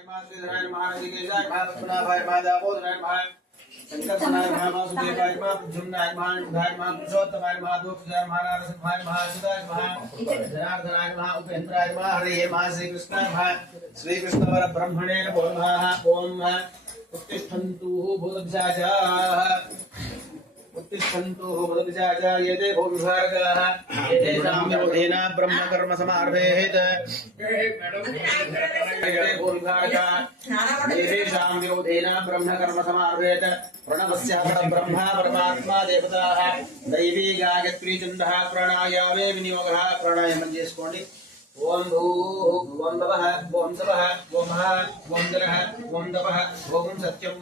नमः श्रीधराय नमः नंदिकेशाय नमः पद्मनाभाय नमः दामोदराय नमः शंकरसनाय नमः वासुदेवाय नमः प्रद्युम्नाय नमः निधाय नमः पुरुषोत्तमाय नमः दोक्षाय नमः नारसिंहाय नमः सुदाय नमः जनार्दनाय नमः उपेन्द्राय नमः हरे नमः श्रीकृष्णाय नमः श्रीकृष्ण परब्रह्मणे नमो नमः ओम उत्तिष्ठन्तु भूतजाः उत्तिष्ठन्तु भूतजाः यदे भूविभागाः यदे साम्योधेन ब्रह्मकर्म समार्भेत यदे भूविभागाः यदे साम्योधेन ब्रह्मकर्म समार्भेत प्रणवस्य ब्रह्मा परमात्मा देवताः दैवी गायत्री छन्दः प्राणायामे विनियोगः प्राणायामं చేసుకోండి ओम भूः ओम भवः ओम सवः ओम महः ओम जलः ओम तपः ओम सत्यं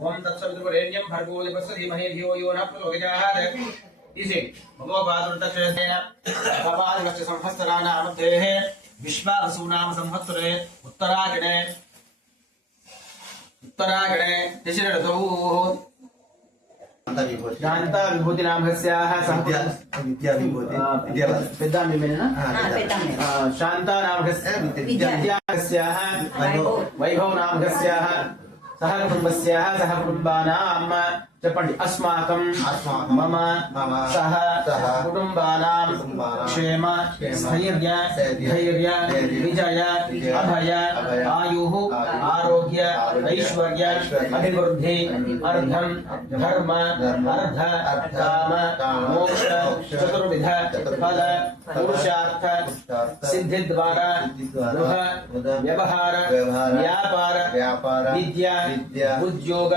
ओम तत्सवितुर्वरेण्यं भर्गो देवस्य धीमहि धियो यो नः प्रचोदयात् इति भगवद्गीताक्षरतेन कपालस्य संवत्सराणामध्येः विश्वावसुनाम संवत्सरे उत्तरायणे दशरथौ शांता विभूति नामकस्याः विद्या विभूति पेद्दामि मेना शांता नामकस्य विद्याकस्याः वैभव नामकस्याः सह कुटुंबस्याः सह कुटुंबानां చెప్పండి अस्माकं मम सह कुटुंबानां क्षेम स्थैर्य धैर्य विजय अभय आयुः आरोग्य ऐश्वर्य अभिवृद्धि अर्थं धर्म अर्थ काम मोक्ष चतुर्विध फल पुरुषार्थ सिद्धि द्वारा गृह व्यवहार व्यापार विद्या उद्योग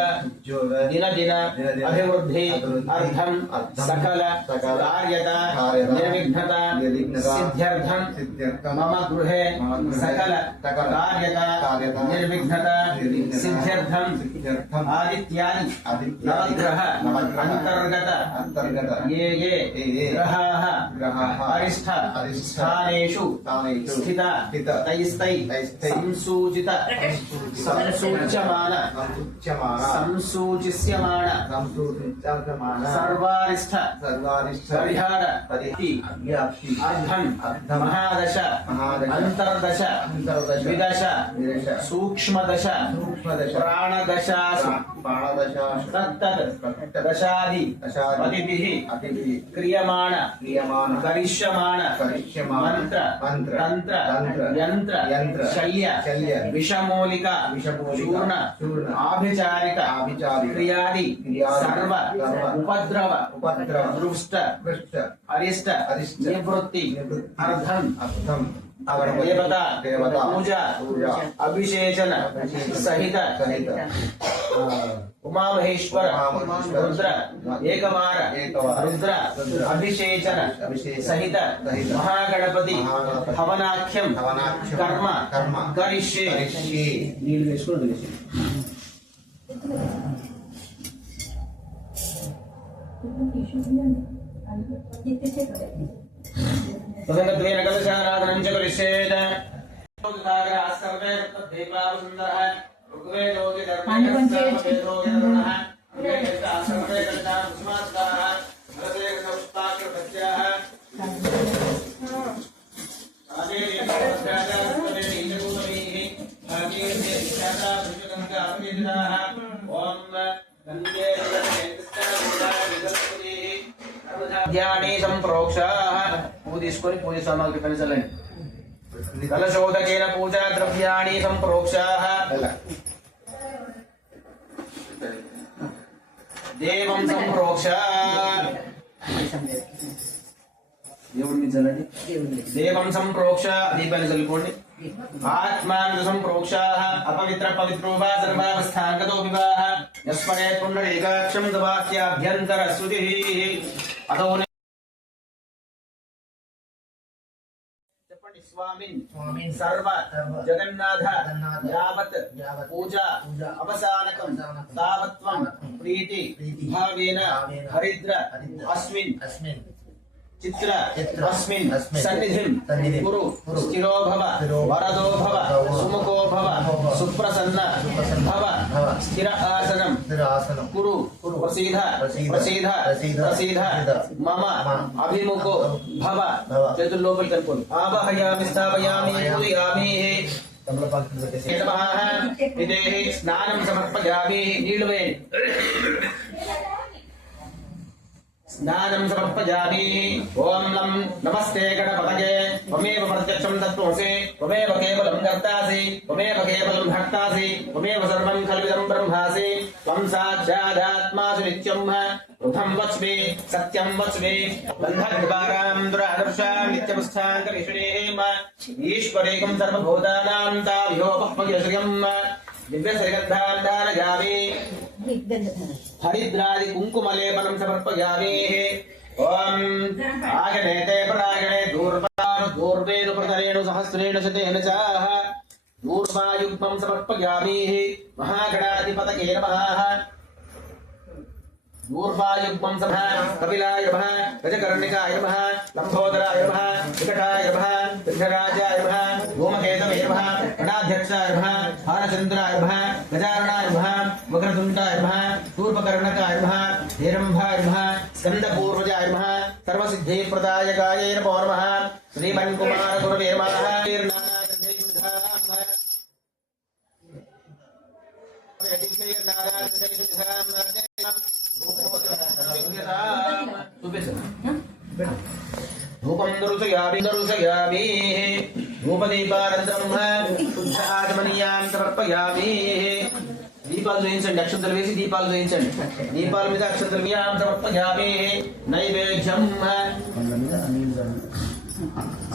दिन दिन अभिवृद्धि अर्थम सकल कार्यता निर्विघ्नता सिद्ध्यर्थम मम गृहे सकल कार्यता निर्विघ्नता सिद्ध्यर्थम आदित्यानि नवग्रह अंतर्गत ये ग्रहाः अरिष्ठ स्थानेषु स्थिता तैस्तै संसूच्यमान सर्वारिष्ठ परिहार अर्धं महादश अंतर्दश विदश सूक्ष्मदश प्राणदशासु तत्तत् दशादि अतिभिः क्रियमाण करिष्यमाण मंत्र तंत्र यंत्र शल्य विषमूलिका चूर्ण आभिचारिक क्रियादि सर्व उपद्रव दृष्ट अरिष्ट निवृत्ति अर्थम देवता पूजा अभिषेचन सहित उमा महेश्वर रुद्र एकवार रुद्र अभिषेचन सहित महागणपति हवनाख्यम कर्म करिष्ये तदनत्वेन कलशाराधनं च करिष्येत् देवावसुन्दरः ऋग्वेदोऽपि धर्मवेदोऽयर्णः सर्वे कलितां कुसुमास्कारः नरसेकसौष्टाक्षरभक्त्याः ध्याने संप्रोक्षाः पूजिस्कोनि पूजा सामग्री पेंचलें कलशोदकेन पूजा द्रव्याणि संप्रोक्षाः देवं संप्रोक्षा देवं संप्रोक्ष दीपानि चल्लिपोंडि आत्मानं संप्रोक्षाः अपवित्र पवित्रो वा सर्वावस्थांगतो विवाह यस्मने पुण्डरीकाक्षं दवाक्याभ्यन्तर स्तुतिः अतो स्वामिन् सर्व जगन्नाथ यावत् पूजा अवसानकं तावत्त्वं प्रीति भावेन हरिद्र अस्मिन् चित्र अस्मिन् सन्निधिं कुरु स्थिरो भव वरदो भव सुमुखो भव सुप्रसन्न भव स्थिर आसनं कुरु प्रसीद मम अभिमुखो भव चतुर्लोकल कल्पन आवाहयामि स्थापयामि पूजयामि తమలపాకు పెట్టేసి ఇదే స్నానం సమర్పయామి నీళ్లు వేయండి స్నానం సమర్పయామి ఓం లం నమస్తే గణపతయే త్వమేవ ప్రత్యక్షం తత్వమసి త్వమేవ కేవలం కర్తాసి త్వమేవ కేవలం భక్తాసి త్వమేవ సర్వం కల్విదం బ్రహ్మాసి త్వం సాక్షాదాత్మాసి నిత్యం రుధం వచ్మి సత్యం వచ్మి బంధద్వారాం దురాదర్శాం నిత్యముస్థాంతరిషుణేమ ఈశ్వరేకం సర్వభూతానాం తావ్యోపహ్మయశ్రియం दिव्यसरिगन्धान्धारयामि हरिद्रादि कुङ्कुमलेपनं समर्पयामि ओम आगणेते परागणे दूर्वेणु प्रतरेणु सहस्रेणु शतेन च दूर्वायुग्मं समर्पयामि महागणाधिपतये नमः दूर्वायुग्मं समः कपिलाय नमः गजकर्णिकाय नमः लंबोदराय नमः विकटाय नमः विघ्नराजाय नमः धूमकेतवे नमः गणाध्यक्षाय नमः भानचन्द्राय नमः गजाननाय नमः मकरतुण्डाय नमः शूर्पकर्णकाय नमः हेरम्भाय नमः स्कन्दपूर्वजाय नमः सर्वसिद्धिप्रदायकाय नमो नमः श्रीमन्कुमारगुरवे नमः धूपं दरुसयामि धूपदीपानन्तरं शुद्धाचमनीयां समर्पयामि दीपाలు వేయించండి అక్షంతలు వేసి దీపాలు వేయించండి దీపాల మీద అక్షంతలు వ్యాం సమర్పయామి నైవేద్యం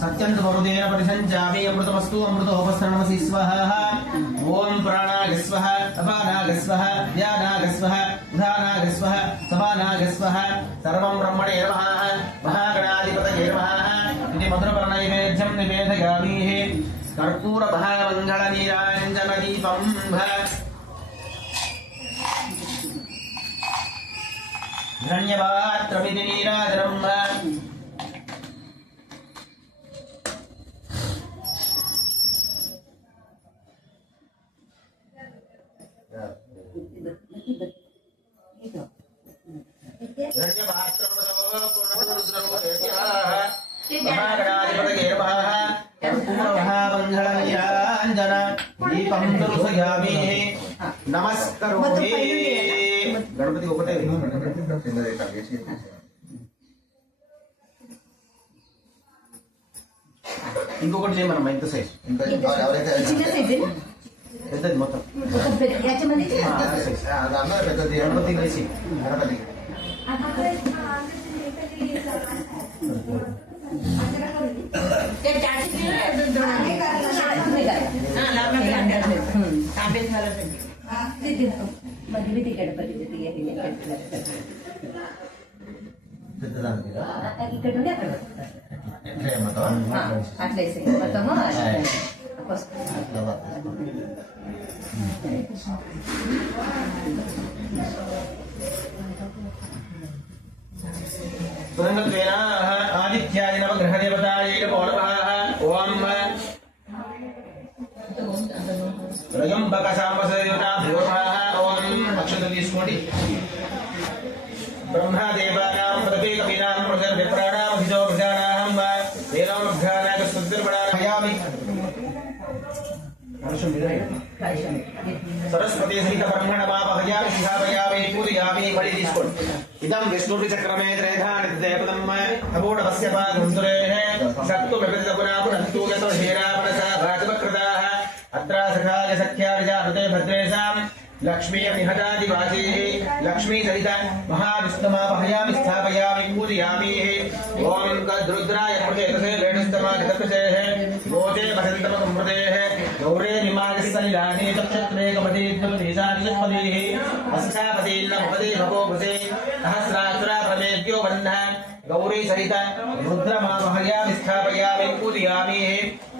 సత్యంత బహుదేన పరిసంచామి అమృతమస్తు అమృతోపస్తరణమసి స్వః ఓం ప్రాణాయ స్వః అపానాయ స్వః ధ్యానాయ స్వః ఉదానాయ స్వః సమానాయ స్వః సర్వం బ్రహ్మణే నమః మహాగణాధిపతయే నమః ఇది మధురపర నైవేద్యం నివేదయామి కర్పూర మహామంగళ నీరాంజన దీపం ధన్యవాత్రమిది నీరాజనం నమస్కరోమి గణపతి ఒకటే ఇంకొకటి చేయమన్నమ్మా ఇంత సైజ్ పెద్దది మొత్తం పెద్దది గణపతి వేసి గణపతి ఇక్కడ నుండి అక్కడ అట్లేసి మొత్తము ఆదిత్యాది నవగ్రహదేవతాయై నమో నమః ఓం త్రయంబక సాంబదేవతాభ్యో నమః ఓం అక్షతలు తీసుకోండి బ్రహ్మదేవానాం ప్రతీకమీనాం ప్రజర్విప్రాణాం అభిజో ప్రజానాం వేదోర్ఘానాగ సుద్దుర్బడాయామి सरस्वती सहित ब्रह्मणमापहयामि स्थापयामि पूजयामि मणि తీసుకోండి इदं विष्णुर्वि चक्रमे त्रयधानि देवतं अबोडवस्य पागुंसुरेः शक्तु विपदितपुरापुरन्तु यतो हेरापणसा भाजवकृताः अत्रा सखाय सख्याविजापते भद्रेषां लक्ष्मी निहतादिवासीः लक्ष्मी सहित महाविष्णुमापहयामि स्थापयामि पूजयामि ओम रुद्राय प्रचेतसे वेणुस्तमादितपसेः गोचे वसन्तमसंवृतेः गौरे निमागस्सलिलानि चक्षत्रेकमतीत्वमतीशानिषत्पदीः अस्तापतीन्नपदे भवोभसे सहस्रासुरा प्रमेद्यो बन्धः गौरी सहित रुद्रमापहयामि स्थापयामि पूजयामि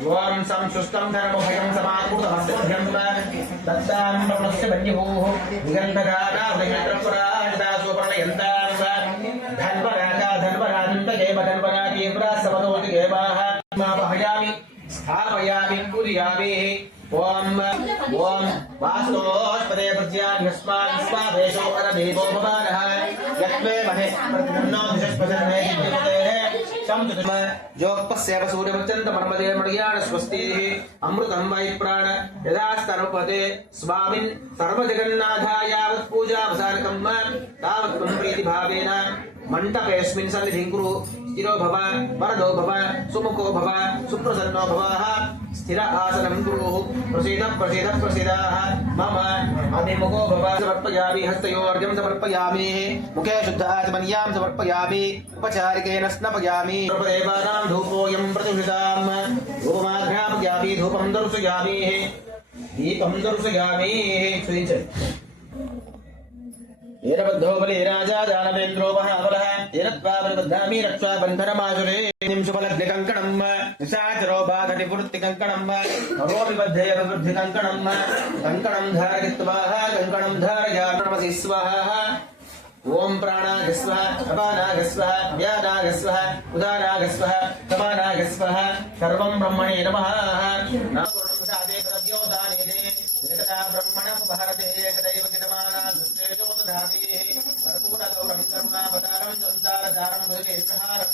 ओम संशुष्टं धर्मभयं समाकुतमस्यभ्यं दत्तां प्रपस्य वन्यभूः विगन्धगानावृगत्रपुराजितासुपर्णयन्तां धन्वराका धन्वराजन्तगेव धन्वरातीव्रा समतोति गेवाः मापहयामि स्थापयामि पूजयामि ओम ओम वास्तोस्पदे प्रज्ञान्यस्मान् स्वावेशो अरदेवो भवानः यत्मे महे प्रतिन्नो दिशस्पशन्मे दिव्यपतेः जोक्पस्यैव सूर्यमुच्यन्तमर्मदे मर्याण स्वस्तिः अमृतं वै प्राण यदा स्तनुपते स्वामिन् सर्वजगन्नाथाय यावत् पूजावसानकं तावत् त्वं प्रीतिभावेन मण्डपेऽस्मिन् सन्निधिं कुरु स्थिरो भव वरदो भव सुमुखो भव सुप्रसन्नो भव स्थिर आसनं कुरु प्रसीद प्रसीद प्रसीदाः मम अभिमुखो भव समर्पयामि हस्तयोर्घ्यं समर्पयामि मुखे शुद्धाचमन्यां समर्पयामि उपचारिकेन स्नपयामि सर्वदेवानां धूपोऽयं प्रतिष्ठिताम् धूपमाघ्रापयामि धूपं दर्शयामि दीपं दर्शयामि वीरबद्धो बले राजा दानवेन्द्रो महाबलः येन त्वा बलबद्धामि रक्ष्वा बन्धनमाशुरे शुभलग्निकङ्कणं निशाचरो बाधनिवृत्तिकङ्कणं करोमि बद्धे अभिवृद्धिकङ्कणं कङ्कणं धारयित्वाः कङ्कणं धारयामि नमसि स्वाहा ओम प्राणाय स्वाहा अपानाय स्वाहा व्यानाय स्वाहा उदानाय स्वाहा समानाय स्वाहा सर्वं ब्रह्मणे नमः नमो प्रसादे प्रभ्यो दाने दे एकदा ब्रह्मणं भारते एकदैव किदमाना दुष्टेजो दधाति कर्पूरगौरं करुणावतारं संसारसारं भजेन्द्रहारं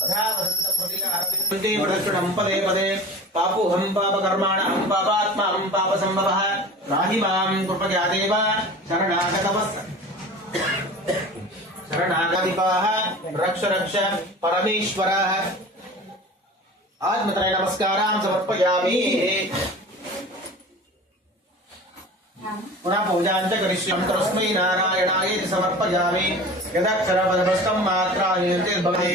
तथा वदन्तं प्रतिकारविन्दे प्रदक्षिणं पदे पदे पापोऽहं पापकर्माणं पापात्मानं पापसम्भवः त्राहि मां कृपया देव शरणागतवत्स शरणागतिपाः रक्ष रक्ष परमेश्वरः आत्मत्रय नमस्कारान् समर्पयामि पुनः पूजां च करिष्यामि तस्मै नारायणाय समर्पयामि यदक्षरपदभ्रष्टं मात्राहीनं भवति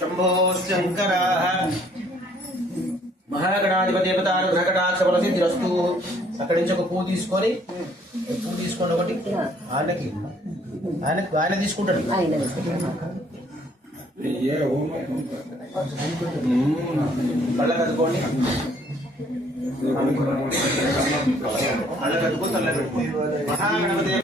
शम्भो शङ्करः महागणाधिपति దేవతానుగ్రహకటాక్షబలసిద్ధిరస్తు అక్కడి నుంచి ఒక పువ్వు తీసుకొని ఒకటి ఆయన తీసుకుంటాడు కళ్ళ కదుకోండి కళ్ళ కదుకో తల్ల పెట్టుకో మహాగణపతి